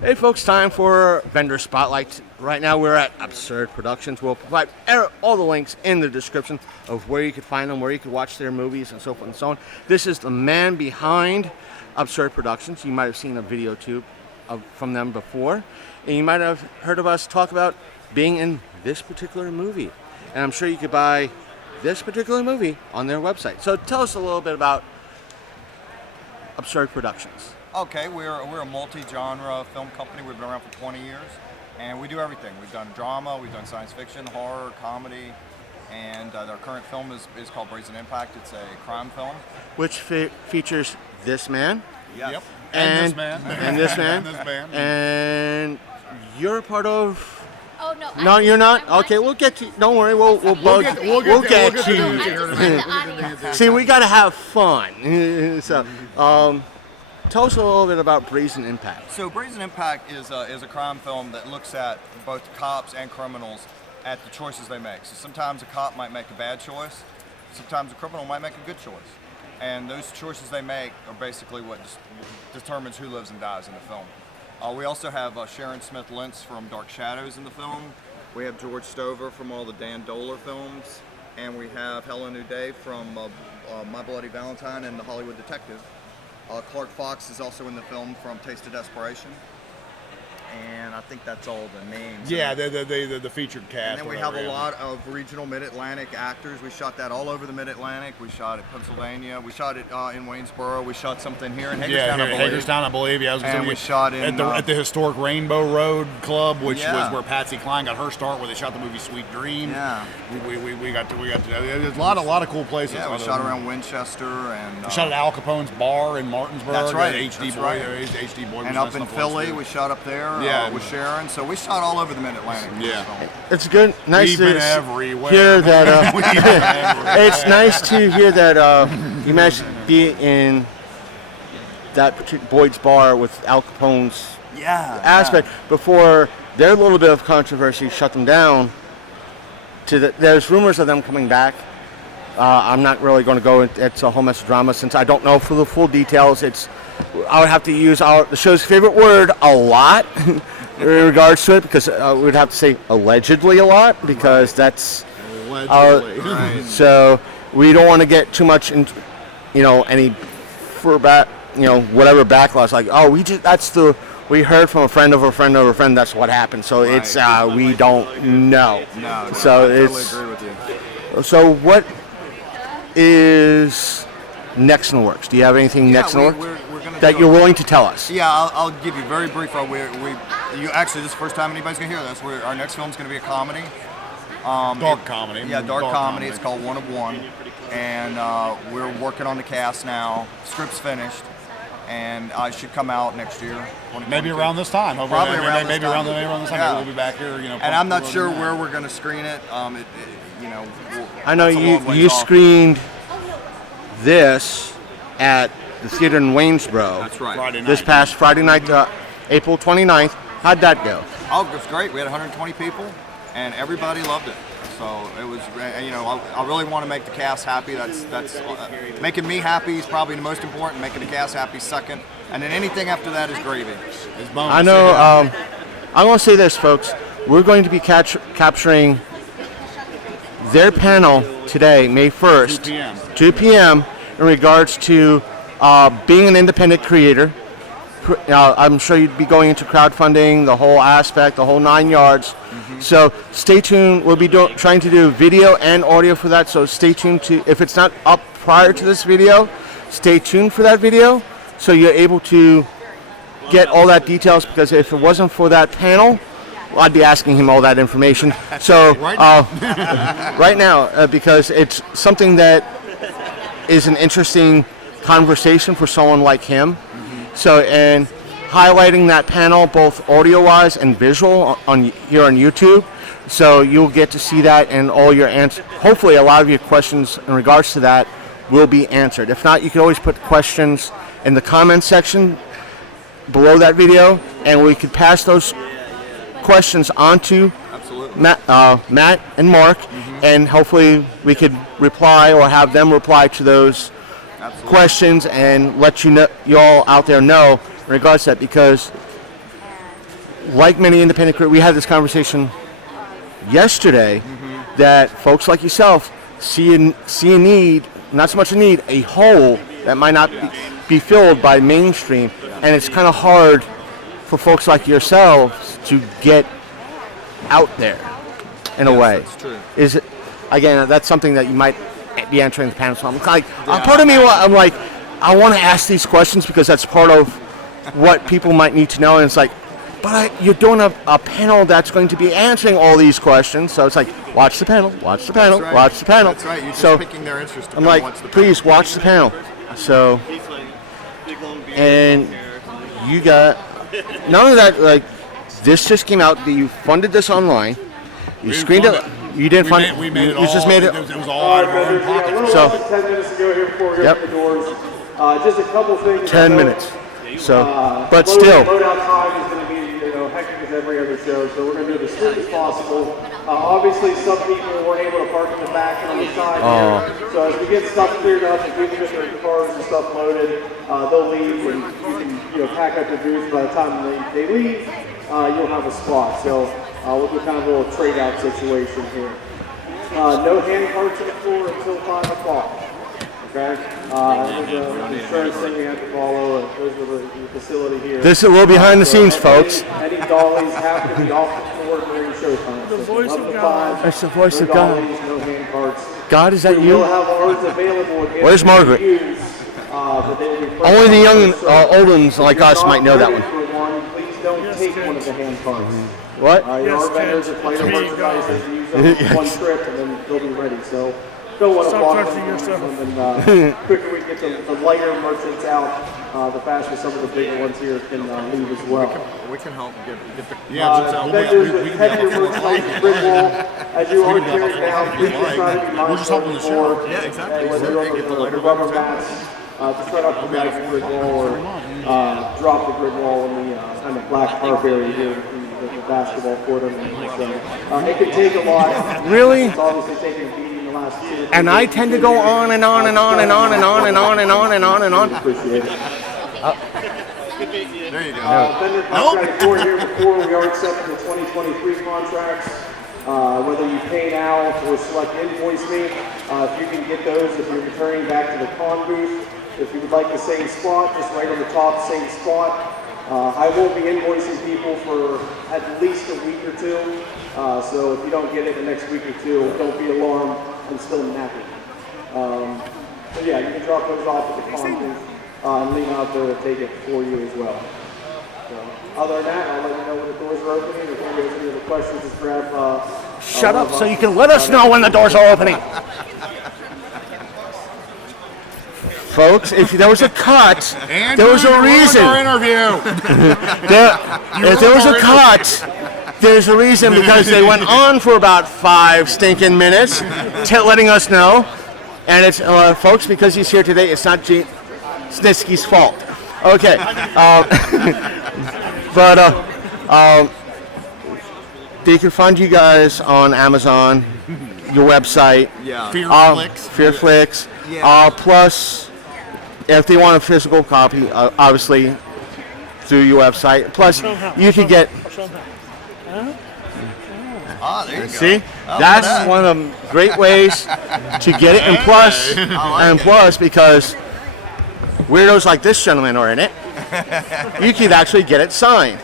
Hey folks, time for Vendor Spotlight. Right now we're at Absurd Productions. We'll provide all the links in the description of where you could find them, where you could watch their movies, and so forth and so on. This is the man behind Absurd Productions. You might have seen a video too from them before. And you might have heard of us talk about being in this particular movie. And I'm sure you could buy this particular movie on their website. So tell us a little bit about Absurd Productions. Okay, we're a multi-genre film company. We've been around for 20 years, and we do everything. We've done drama, we've done science fiction, horror, comedy, and our current film is called Brazen Impact. It's a crime film. Which features this man. Yes. Yep. And this man. And this man. And this man. And you're a part of... Oh, no. No, you're not? Okay, we'll get to... Don't worry, we'll get to you. See, we got to have fun. So, tell us a little bit about Brazen Impact. So Brazen Impact is a crime film that looks at both cops and criminals at the choices they make. So sometimes a cop might make a bad choice, sometimes a criminal might make a good choice. And those choices they make are basically what determines who lives and dies in the film. We also have Sharon Smith-Lentz from Dark Shadows in the film. We have George Stover from all the Dan Doler films. And we have Helen Uday from My Bloody Valentine and The Hollywood Detective. Clark Fox is also in the film from Taste of Desperation. And I think that's all the names. Yeah, the featured cast. And then we have a lot of regional Mid-Atlantic actors. We shot that all over the Mid-Atlantic. We shot it in Pennsylvania. We shot it in Waynesboro. We shot something here in Hagerstown, I believe. Hagerstown, I believe. Yeah, and we shot in at the historic Rainbow Road Club, which was where Patsy Cline got her start, where they shot the movie Sweet Dream. Yeah, we got to. There's a lot of cool places. Yeah, we shot around Winchester and we shot at Al Capone's bar in Martinsburg. That's right. HD Boy. And up in Philly, we shot up there with Sharon. So we shot all over the Mid-Atlantic. Yeah, it's good. Nice to everywhere. Hear that. It's nice to hear that you managed to be in that Boyd's bar with Al Capone's aspect before their little bit of controversy shut them down. There's rumors of them coming back. I'm not really going to go into a whole mess of drama since I don't know for the full details. I would have to use the show's favorite word, a lot, in regards to it, because we'd have to say allegedly a lot, because that's allegedly. So we don't want to get too much into, any whatever backlash. Like, we heard from a friend of a friend of a friend. That's what happened. So it's we don't know. No, so I totally agree with you. So what is next in the works? Do you have anything next in the works that you're willing to tell us? Yeah, I'll give you very brief. Actually, this is the first time anybody's gonna hear this. Our next film is gonna be a comedy. Dark comedy. Yeah, dark comedy. It's called One of One, and we're working on the cast now. Script's finished, and I should come out next year. Maybe around this time. Probably around this time. Around this time. Yeah. We'll be back here. And I'm not sure where we're gonna screen it. I know you screened this at the theater in Waynesboro. That's right. This past Friday night, April 29th. How'd that go? Oh, it was great. We had 120 people, and everybody loved it. So it was, I really want to make the cast happy. That's making me happy is probably the most important. Making the cast happy second, and then anything after that is gravy. I know. I'm going to say this, folks. We're going to be capturing their panel today, May 1st, 2 p.m. in regards to being an independent creator. I'm sure you'd be going into crowdfunding, the whole aspect, the whole 9 yards. Mm-hmm. So stay tuned. We'll be trying to do video and audio for that. So stay tuned if it's not up prior to this video, stay tuned for that video so you're able to get all that details, because if it wasn't for that panel, I'd be asking him all that information. So right now, because it's something that is an interesting conversation for someone like him. So, and highlighting that panel both audio-wise and visual here on YouTube. So you'll get to see that, and all your answers. Hopefully a lot of your questions in regards to that will be answered. If not, you can always put questions in the comment section below that video, and we could pass those questions on to Matt and Mark, and hopefully we could reply or have them reply to those questions and let you all out there know in regards to that, because like many independent creators, we had this conversation yesterday that folks like yourself see a need, not so much a need, a hole that might not be filled by mainstream, and it's kind of hard for folks like yourselves to get out there in a way. That's true. Is it, again, that's something that you might be answering the panel. So I'm like, part of me, I'm like, I want to ask these questions because that's part of what people might need to know, and it's like, but you're doing a panel that's going to be answering all these questions, so it's like, watch the panel, watch the panel, Right. watch the panel. That's right. You're just so picking their interest. I'm like, please watch the panel. So, and you got, not only that, like, this just came out, you funded this online, you screened it, you didn't fund it, We made it all. you just made it. It was all out of our own pocket. A little less than 10 minutes to go here before we open the doors. Just a couple things. 10 minutes. So, but Loading- still, Loadout time is going to be, hectic as every other show, so we're going to do it as soon as possible. Obviously, some people weren't able to park in the back and on the side here. So as we get stuff cleared up and people get their cars and stuff loaded, they'll leave and you can, pack up your booths. By the time they leave, you'll have a spot. So we'll do kind of a little trade-out situation here. No hand carts on the floor until 5 o'clock. Okay? There's an insurance thing we have to follow. Those are the facility here. this is a little behind the scenes, folks. Any dollies have to be off the floor during showtime. The voice of God. That's the voice no of God. dollies, no hand carts. God, is that We you? will have cards available again. Where's Margaret? But they will be Only the young, so old ones like if you're us not might know that ready one. for one, please don't take one of the hand cards. What? There Yes, are vendors Ken. that play the There you merchandise go. that use them one trip and then they'll be ready. So don't want to Stop block touching them. yourself. And then quicker we get the lighter merchants out, the faster some of the bigger ones here can leave as well. We can help get the. Yeah, just, Vendors we with can be heavier able to merchandise and grid wall, as you are We can be carrying able to down, like, please just try to be we're just mindful helping of the the floor. show. Yeah, exactly. And whether So you're get the on lighter the rubber vendors mats, just try not to drag the grid wall or drop the grid wall in the kind of black tarp area here in the basketball court. So it can take a lot. Really? It's obviously taking a beating the last 2 or 3 And I days. tend to go on and on and on and on and on and on and on and on and on. Appreciate it. There you go. Vendor contract for here before we are accepting the 2023 contracts. Whether you pay now or select invoice me, if you can get those, if you're returning back to the con booth, if you would like the same spot, just right on the top, same spot. I will be invoicing people for at least a week or 2. So if you don't get it the next week or 2, don't be alarmed. I'm still nappy. So yeah, you can drop those off at the con booth and leave out there to take it for you as well. So, other than that, I'll let you know when the doors are opening. If you have any other questions, just grab. Shut up so you can let us know when the doors are opening. Folks, if there was a cut, there was a reason. Our interview. If there was a cut, there's a reason because they went on for about 5 stinking minutes, letting us know. And it's, folks, because he's here today, it's not Snitsky's fault. Okay. They can find you guys on Amazon, your website. Yeah. Fearflix. Yeah. Plus, if they want a physical copy, obviously through your website. Plus, you can get. Ah, there you go. See, Oh, that's look at that. one of the great ways to get it. And plus, because weirdos like this gentleman are in it, you can actually get it signed.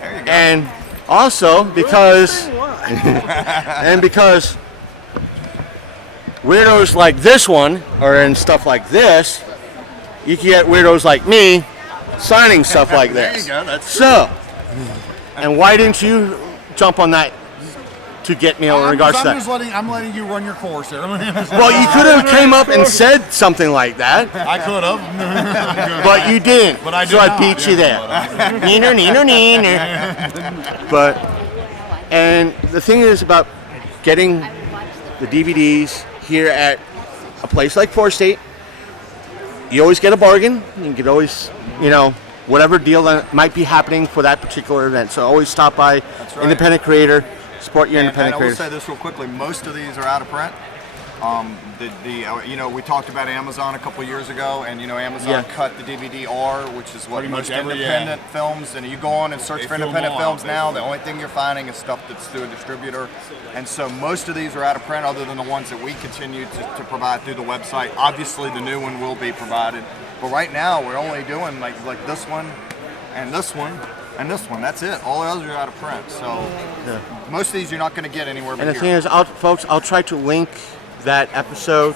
There you go. And also because weirdos like this one are in stuff like this, you can get weirdos like me signing stuff like There this. you go. That's So, and why didn't you jump on that to get me in regards to that? I'm letting you run your course there. Well, you could have came up and said something like that, I could have. but you didn't. But I did so I not, beat you there. Neener. But, and the thing is about getting the DVDs here at a place like 4 State, you always get a bargain. You can always, whatever deal that might be happening for that particular event. So always stop by, right. independent creator, support your And independent I will creators. say this real quickly. Most of these are out of print. You know, we talked about Amazon a couple years ago, and you know, Amazon cut the DVD-R, which is what most independent films. And you go on and search for independent films now, the only thing you're finding is stuff that's through a distributor. And so most of these are out of print, other than the ones that we continue to provide through the website. Obviously, the new one will be provided, but right now we're only doing like this one, and this one. And this one, that's it. All the others are out of print. So most of these you're not going to get anywhere but And the here. thing is, folks, I'll try to link that episode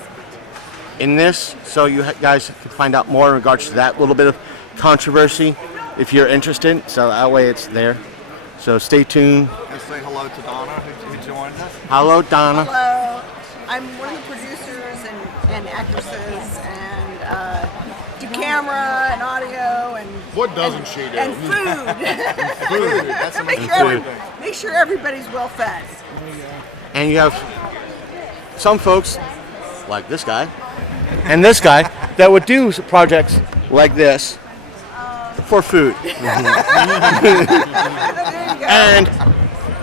in this so you guys can find out more in regards to that little bit of controversy if you're interested. So that way it's there. So stay tuned. Let's say hello to Donna who joined us. Hello, Donna. Hello. I'm one of the producers and actresses and do camera and audio and what doesn't she do? And food. Food. That's a make sure everybody's well fed. And you have some folks like this guy and this guy that would do projects like this for food.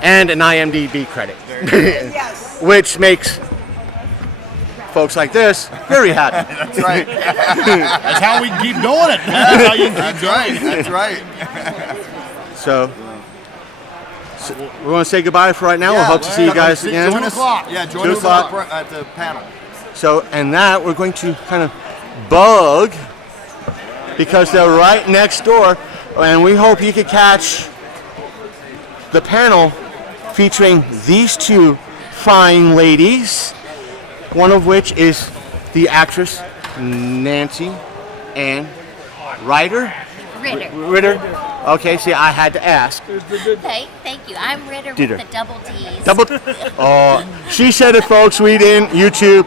and an IMDb credit. Yes. Which makes folks like this very happy. That's right. That's how we keep doing it. That's how you keep That's right. So we're going to say goodbye for right now. We'll hope to see you guys again. Join us. Yeah, join us at the panel. So, and that we're going to kind of bug because they're right next door, and we hope you could catch the panel featuring these two fine ladies, one of which is the actress Nancy Ann Ritter. Ritter. Okay, see, I had to ask. Okay, thank you. I'm Ritter with the double D's. Oh, she said it, folks. We didn't. YouTube.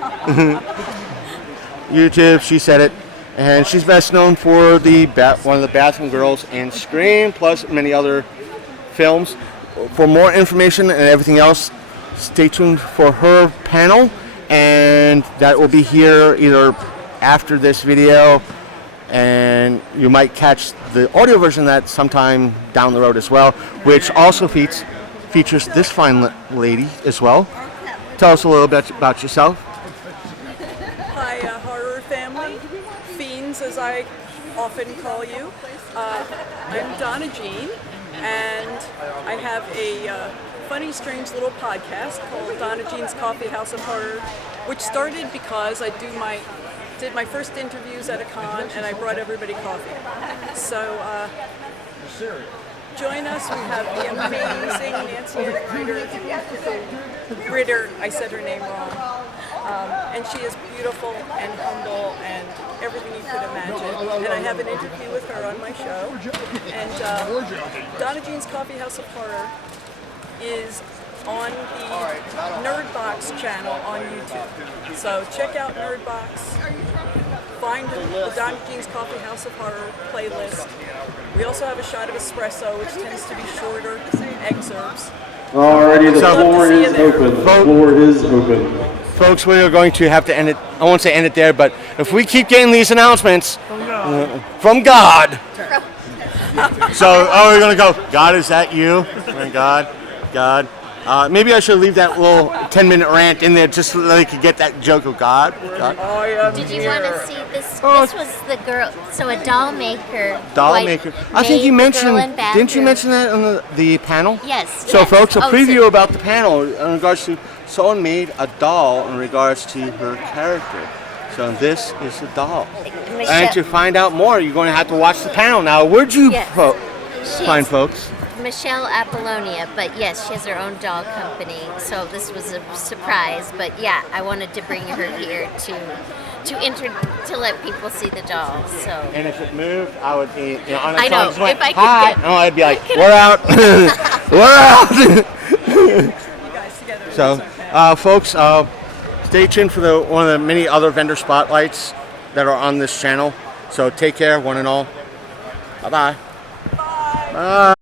YouTube. She said it, and she's best known for one of the Bathroom Girls in Scream, plus many other films. For more information and everything else, stay tuned for her panel, and that will be here either after this video, and you might catch the audio version of that sometime down the road as well, which also features this fine lady as well. Tell us a little bit about yourself. Hi, horror family, fiends as I often call you. I'm DonnaJean, and I have a funny, strange little podcast called DonnaJean's Coffee House of Horror, which started because I did my first interviews at a con, and I brought everybody coffee. So join us. We have the amazing Nancy Ritter. I said her name wrong. And she is beautiful and humble and everything you could imagine. And I have an interview with her on my show. And DonnaJean's Coffee House of Horror is on the Nerdbox channel on YouTube. So check out Nerdbox. Find the DonnaJean's Coffee House of Horror playlist. We also have a shot of espresso, which tends to be shorter excerpts. Alrighty, the floor is open. The floor is open. Folks, we are going to have to end it. I won't say end it there, but if we keep getting these announcements from God. So, we're going to go, God, is that you? God. Maybe I should leave that little 10-minute rant in there just so that they could get that joke of God. Did you want to see this? This was the girl, so a doll maker. I think you mentioned, didn't you mention that on the panel? Yes. So folks, a preview about the panel in regards to someone made a doll in regards to her character. So this is the doll. And to find out more, you're going to have to watch the panel. Now, where'd you find folks? Michelle Apollonia, but yes, she has her own doll company, so this was a surprise. But yeah, I wanted to bring her here to let people see the dolls. So. And if it moved, I would be. I know. If I could hi. No, I'd be like, we're out. We're out. So, folks, stay tuned for one of the many other vendor spotlights that are on this channel. So take care, one and all. Bye-bye. Bye.